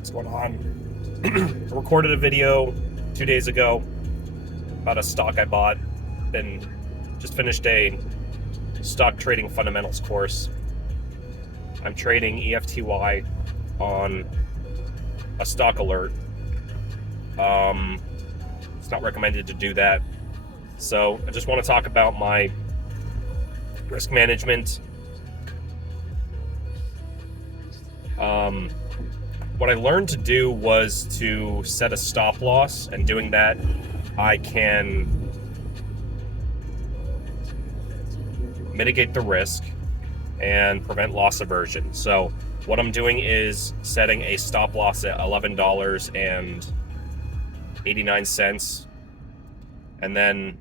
What's going on? I recorded a video 2 days ago about a stock I bought. Been just finished a stock trading fundamentals course. I'm trading EFTY on a stock alert. It's not recommended to do that. So I just want to talk about my risk management. What I learned to do was to set a stop loss, and doing that, I can mitigate the risk and prevent loss aversion. So what I'm doing is setting a stop loss at $11.89, and then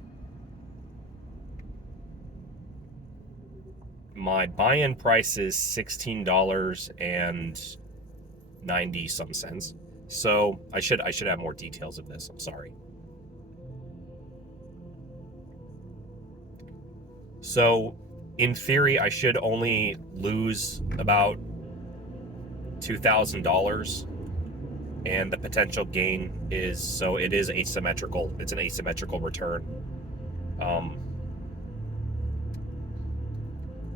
my buy-in price is $16.90 some cents. So I should have more details of this. I'm sorry. So in theory, I should only lose about $2,000, and the potential gain is, so it is asymmetrical. It's an asymmetrical return.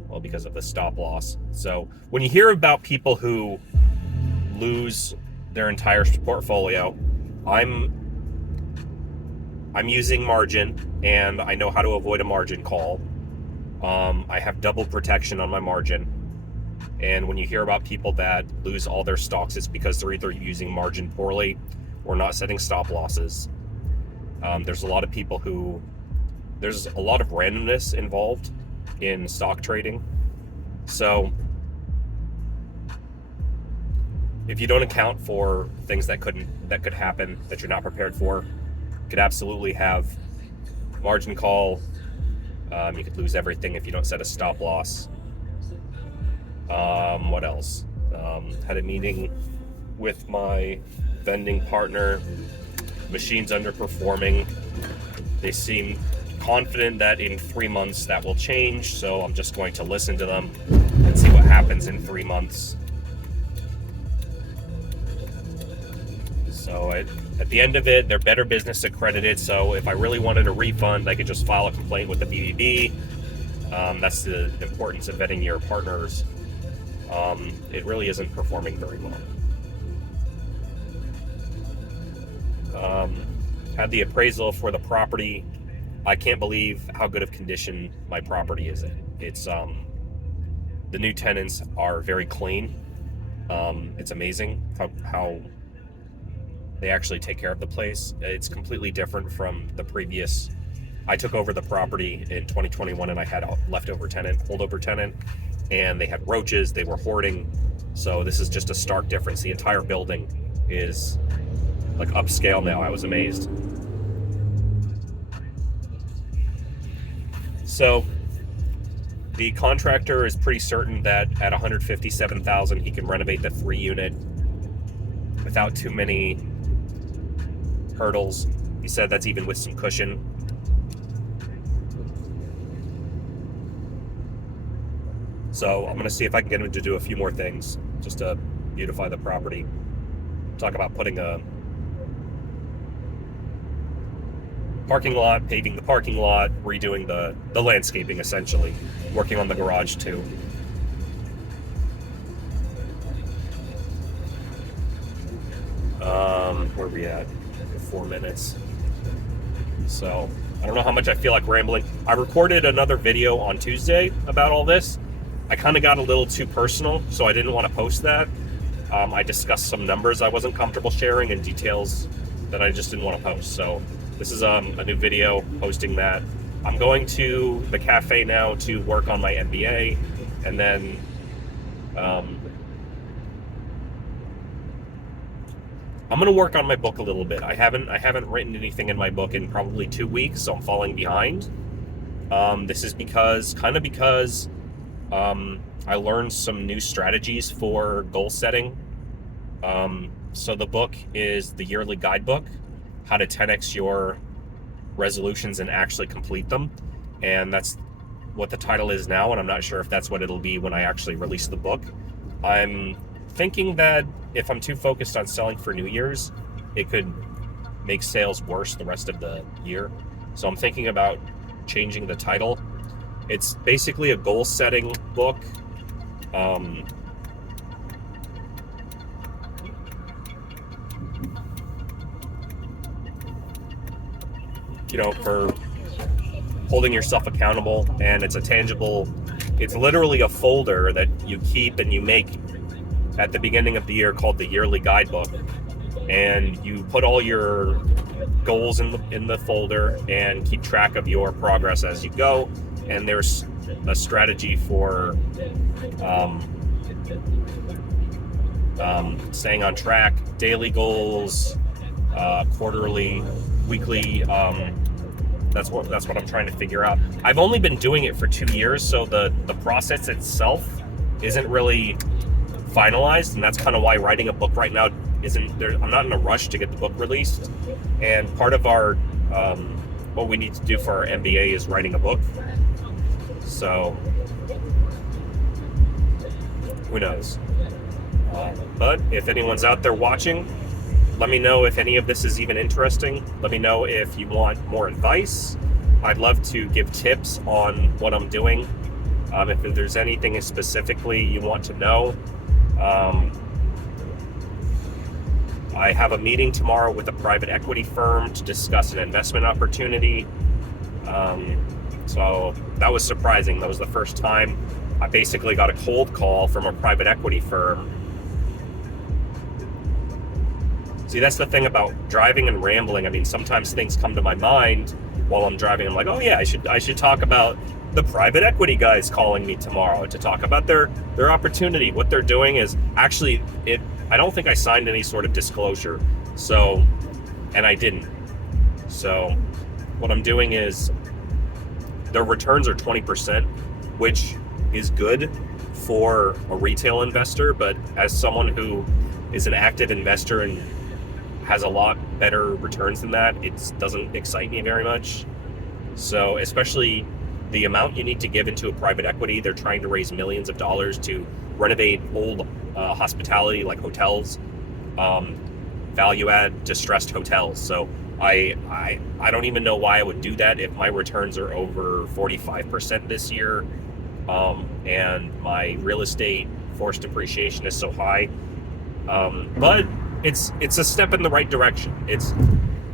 Well, because of the stop loss. So when you hear about people who lose their entire portfolio, I'm using margin, and I know how to avoid a margin call. I have double protection on my margin. And when you hear about people that lose all their stocks, it's because they're either using margin poorly or not setting stop losses. There's a lot of people who, there's a lot of randomness involved in stock trading. So if you don't account for things that could happen that you're not prepared for, you could absolutely have margin call. You could lose everything if you don't set a stop loss. What else? Had a meeting with my vending partner. Machine's underperforming. They seem confident that in 3 months that will change, so I'm just going to listen to them and see what happens in 3 months. So at the end of it, they're Better Business accredited, so if I really wanted a refund, I could just file a complaint with the BBB. That's the importance of vetting your partners. It really isn't performing very well. Had the appraisal for the property. I can't believe how good of condition my property is in. It's the new tenants are very clean. It's amazing how they actually take care of the place. It's completely different from the previous. I took over the property in 2021, and I had a holdover tenant, and they had roaches. They were hoarding. So this is just a stark difference. The entire building is like upscale now. I was amazed. So the contractor is pretty certain that at $157,000 he can renovate the 3-unit without too many hurdles. He said that's even with some cushion. So I'm going to see if I can get him to do a few more things just to beautify the property. Talk about putting a parking lot, paving the parking lot, redoing the landscaping, essentially. Working on the garage too. Where are we at? 4 minutes. So I don't know how much I feel like rambling. I recorded another video on Tuesday about all this. I kind of got a little too personal, so I didn't want to post that. I discussed some numbers I wasn't comfortable sharing and details that I just didn't want to post. So this is a new video posting that. I'm going to the cafe now to work on my MBA, and then I'm going to work on my book a little bit. I haven't written anything in my book in probably 2 weeks, so I'm falling behind. This is because I learned some new strategies for goal setting. So the book is the yearly guidebook, how to 10x your resolutions and actually complete them. And that's what the title is now, and I'm not sure if that's what it'll be when I actually release the book. I'm thinking that if I'm too focused on selling for New Year's, it could make sales worse the rest of the year. So I'm thinking about changing the title. It's basically a goal setting book. For holding yourself accountable, and it's it's literally a folder that you keep and you make at the beginning of the year called the yearly guidebook, and you put all your goals in the folder and keep track of your progress as you go. And there's a strategy for staying on track, daily goals, quarterly, weekly. That's what I'm trying to figure out. I've only been doing it for 2 years, so the process itself isn't really finalized, and that's kind of why writing a book right now isn't there. I'm not in a rush to get the book released, and part of our what we need to do for our MBA is writing a book. So who knows? But if anyone's out there watching, let me know if any of this is even interesting. Let me know if you want more advice. I'd love to give tips on what I'm doing. If there's anything specifically you want to know. I have a meeting tomorrow with a private equity firm to discuss an investment opportunity. So that was surprising. That was the first time I basically got a cold call from a private equity firm. See, that's the thing about driving and rambling. I mean, sometimes things come to my mind while I'm driving. I'm like, oh yeah, I should talk about the private equity guys calling me tomorrow to talk about their opportunity. What they're doing is actually I don't think I signed any sort of disclosure. So, and I didn't. So what I'm doing is their returns are 20%, which is good for a retail investor, but as someone who is an active investor and has a lot better returns than that, it doesn't excite me very much. So especially the amount you need to give into a private equity, they're trying to raise millions of dollars to renovate old hospitality like hotels, value add distressed hotels. So I don't even know why I would do that if my returns are over 45% this year, and my real estate forced depreciation is so high. But it's a step in the right direction.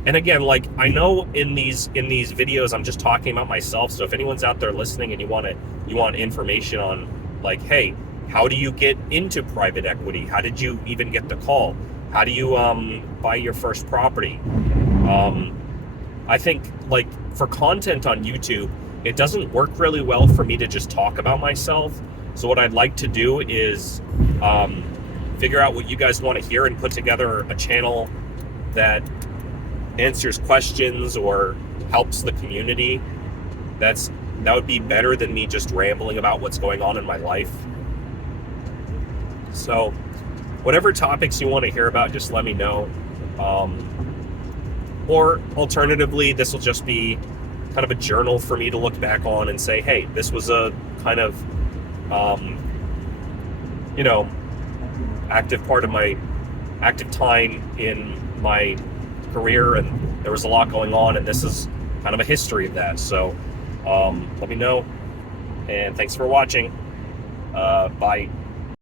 And again, like, I know in these videos I'm just talking about myself. So if anyone's out there listening and you want information on, like, hey, how do you get into private equity? How did you even get the call? How do you buy your first property? I think, like, for content on YouTube, it doesn't work really well for me to just talk about myself. So what I'd like to do is figure out what you guys want to hear and put together a channel that answers questions or helps the community. That would be better than me just rambling about what's going on in my life. So whatever topics you want to hear about, just let me know. Or alternatively, this will just be kind of a journal for me to look back on and say, hey, this was a kind of active part of my active time in my career, and there was a lot going on, and this is kind of a history of that. So let me know, and thanks for watching. Bye.